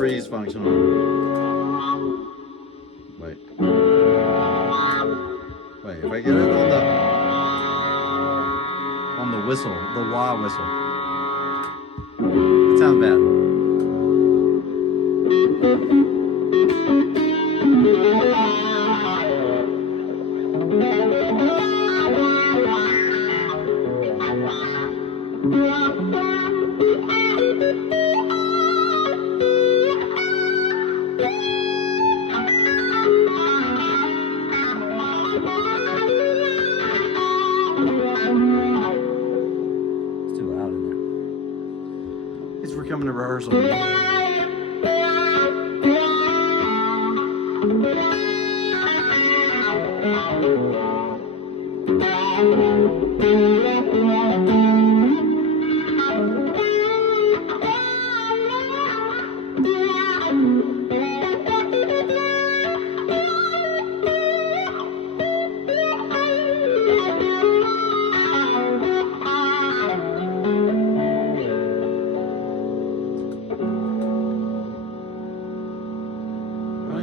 freeze function on. Wait, if I get it on the whistle, the wah whistle, it sounds bad. We're coming to rehearsal.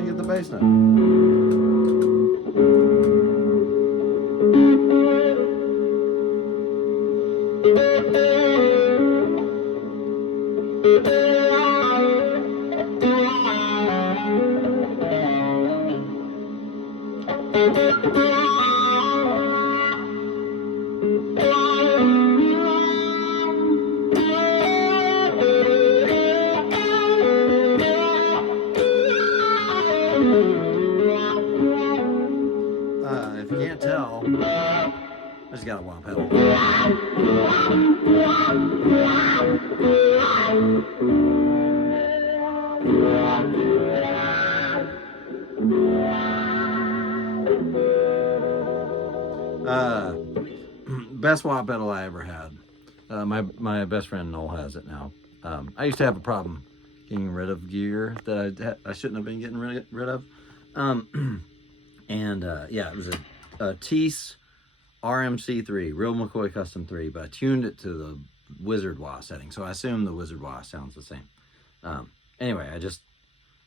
Get the bass note. If you can't tell, I just got a wah pedal. Best wah pedal I ever had. My best friend Noel has it now. I used to have a problem getting rid of gear that I shouldn't have been getting rid of. Yeah, it was a Teese RMC3, Real McCoy Custom 3, but I tuned it to the Wizard wah setting, so I assume the Wizard wah sounds the same. Anyway,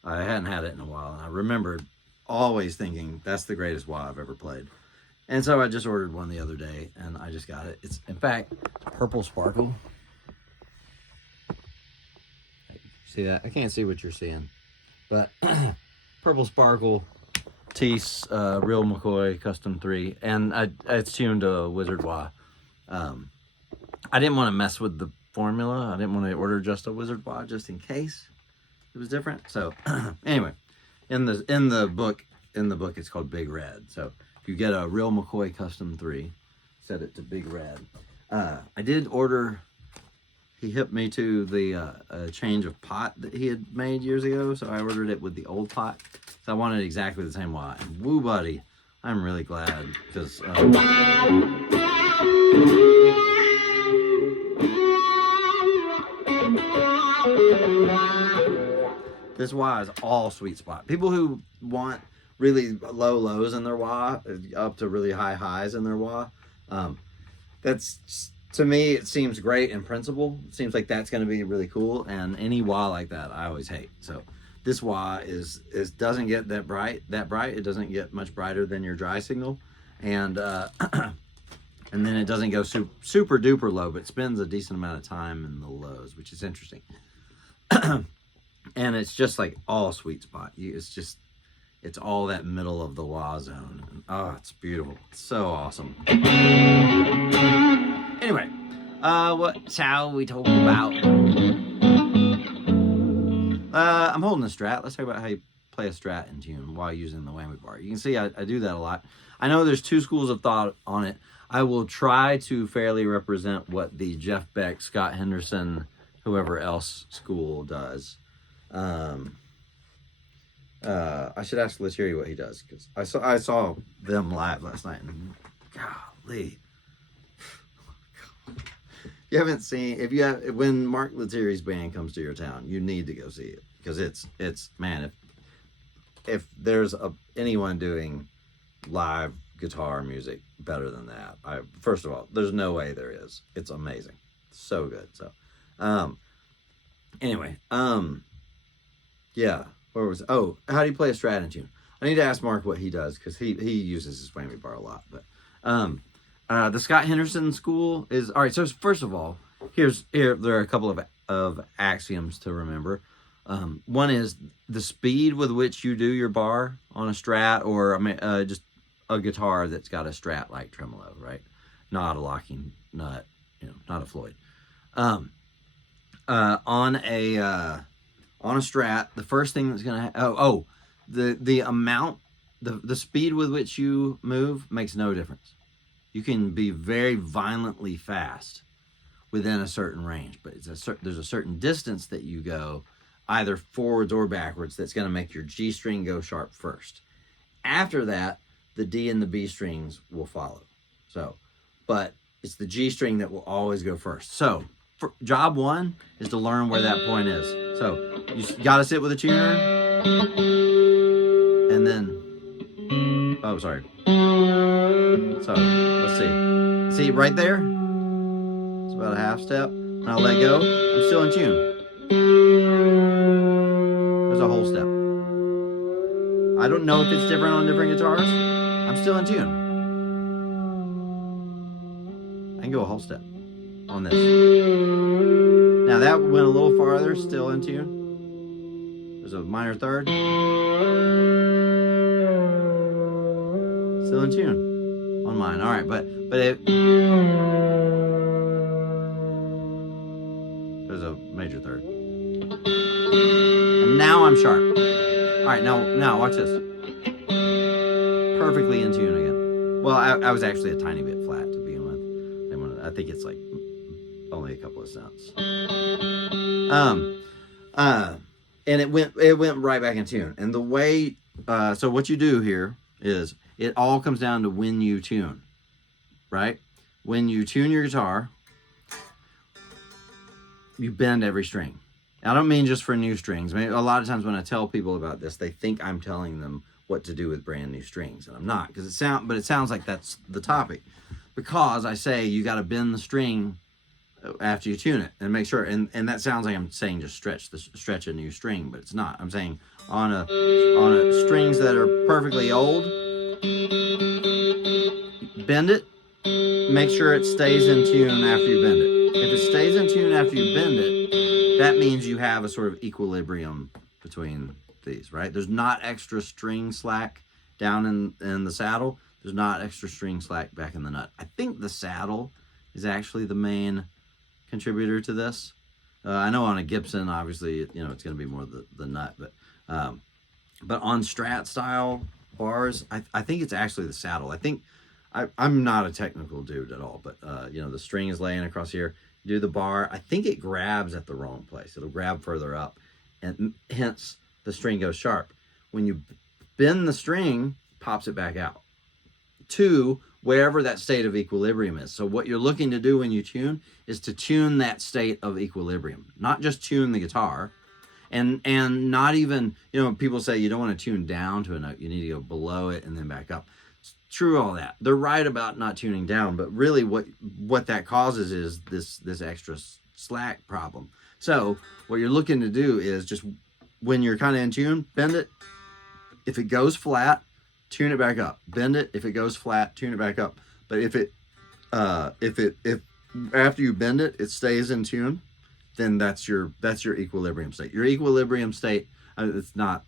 I hadn't had it in a while, and I remembered always thinking that's the greatest wah I've ever played. And so I just ordered one the other day, and I just got it. It's, in fact, purple sparkle. See that? I can't see what you're seeing, but purple sparkle, Teese, Real McCoy Custom 3, and it's tuned to Wizard wah. I didn't want to mess with the formula. I didn't want to order just a Wizard wah just in case it was different. So anyway, in the book it's called Big Red. So if you get a Real McCoy Custom 3, set it to Big Red. I did order. He hipped me to the change of pot that he had made years ago, so I ordered it with the old pot. So I wanted exactly the same wah. And woo, buddy, I'm really glad, because this wah is all sweet spot. People who want really low lows in their wah, up to really high highs in their wah, that's, to me, it seems great in principle. It seems like that's going to be really cool, and any wah like that I always hate. So this wah doesn't get that bright. It doesn't get much brighter than your dry signal, and and then it doesn't go super duper low, but spends a decent amount of time in the lows, which is interesting. And it's just like all sweet spot. It's all that middle of the wah zone. And, oh, it's beautiful. It's so awesome. Anyway, what shall we talk about? I'm holding a strat. Let's talk about how you play a strat in tune while using the whammy bar. You can see I do that a lot. I know there's two schools of thought on it. I will try to fairly represent what the Jeff Beck, Scott Henderson, whoever else school does. I should ask Lettieri what he does, because I saw them live last night, and golly, you haven't seen, when Mark Lettieri's band comes to your town, you need to go see it, because it's man, if there's anyone doing live guitar music better than that, first of all, there's no way there is. It's amazing, so good. So anyway, Yeah. Where was it? Oh, how do you play a strat in tune? I need to ask Mark what he does because he uses his whammy bar a lot. But the Scott Henderson school is all right. So first of all, here there are a couple of axioms to remember. One is the speed with which you do your bar on a strat, or I mean, just a guitar that's got a strat like tremolo, right? Not a locking nut, not a Floyd. On a strat, the first thing that's gonna the amount, the speed with which you move makes no difference. You can be very violently fast within a certain range, but there's a certain distance that you go either forwards or backwards that's going to make your G string go sharp first. After that, the D and the B strings will follow. So, but it's the G string that will always go first. So, job one is to learn where that point is. So, you got to sit with a tuner, and then, oh, sorry. So, let's see. See, right there? It's about a half step. And I'll let go. I'm still in tune. There's a whole step. I don't know if it's different on different guitars. I'm still in tune. I can go a whole step on this. Now that went a little farther, still in tune. There's a minor third. Still in tune on mine. All right, but it, there's a major third. And now I'm sharp. All right, now watch this. Perfectly in tune again. Well, I was actually a tiny bit flat to begin with. I think it's like only a couple of cents. And it went right back in tune. And the way, so what you do here is it all comes down to when you tune, right? When you tune your guitar, you bend every string. I don't mean just for new strings. I mean, a lot of times when I tell people about this, they think I'm telling them what to do with brand new strings, and I'm not, because it sounds like that's the topic, because I say you got to bend the string after you tune it and make sure, and that sounds like I'm saying just stretch a new string, but it's not. I'm saying on a strings that are perfectly old, bend it, make sure it stays in tune after you bend it. If it stays in tune after you bend it, that means you have a sort of equilibrium between these, right? There's not extra string slack down in the saddle. There's not extra string slack back in the nut. I think the saddle is actually the main contributor to this. I know on a Gibson, obviously, it's going to be more the nut, but on Strat style bars, I think it's actually the saddle. I think I'm not a technical dude at all, but the string is laying across here. Do the bar. I think it grabs at the wrong place. It'll grab further up, and hence the string goes sharp. When you bend the string, pops it back out to wherever that state of equilibrium is. So what you're looking to do when you tune is to tune that state of equilibrium, not just tune the guitar, and not even, people say you don't want to tune down to a note. You need to go below it and then back up. It's true, all that. They're right about not tuning down, but really what that causes is this extra slack problem. So what you're looking to do is just, when you're kind of in tune, bend it. If it goes flat, tune it back up. Bend it. If it goes flat, tune it back up. But if after you bend it, it stays in tune, then that's your equilibrium state. Your equilibrium state, it's not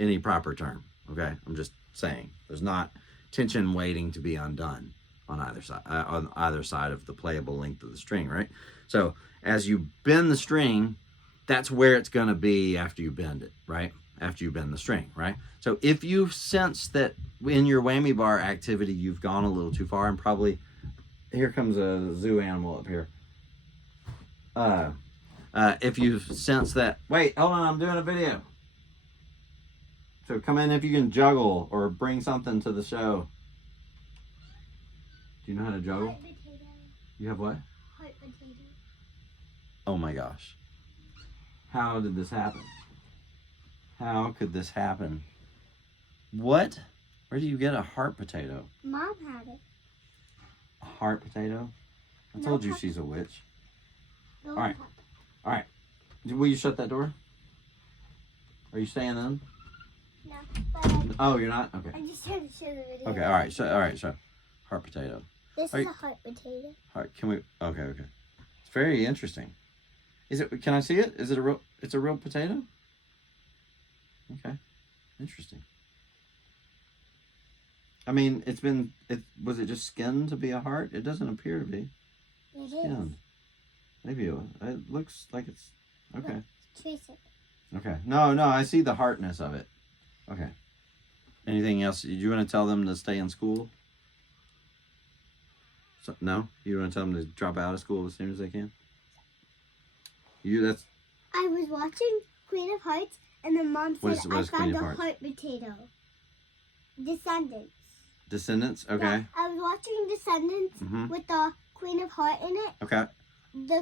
any proper term. Okay, I'm just saying there's not tension waiting to be undone on either side of the playable length of the string, right? So as you bend the string, that's where it's going to be after you bend it, right? After you bend the string, right? So if you sense that in your whammy bar activity you've gone a little too far, and probably, here comes a zoo animal up here. If you sense that, wait, hold on, I'm doing a video. So come in if you can juggle or bring something to the show. Do you know how to juggle? Hot potato. You have what? Hot potato. Oh my gosh. How did this happen? How could this happen? What? Where do you get a heart potato? Mom had it. A heart potato? I No, told you Pop. she's a witch. No, All right. Pop. All right. Will you shut that door? Are you staying in? No, but Oh, you're not? Okay. I'm just trying to show the video. Okay, alright, so heart potato. This is a heart potato. Heart, can we, okay. It's very interesting. Is it, can I see it? Is it it's a real potato? Okay, interesting. I mean, was it just skinned to be a heart? It doesn't appear to be. It skinned. is. Maybe it looks like it's, okay. Trace it. Okay, no, I see the heartness of it. Okay. Anything else? Do you want to tell them to stay in school? So, no? You want to tell them to drop out of school as soon as they can? I was watching Queen of Hearts, and the mom said, what is I found Queen of a Hearts? heart potato. Descendants. Descendants? Okay. Yeah, I was watching Descendants with the Queen of Heart in it. Okay. The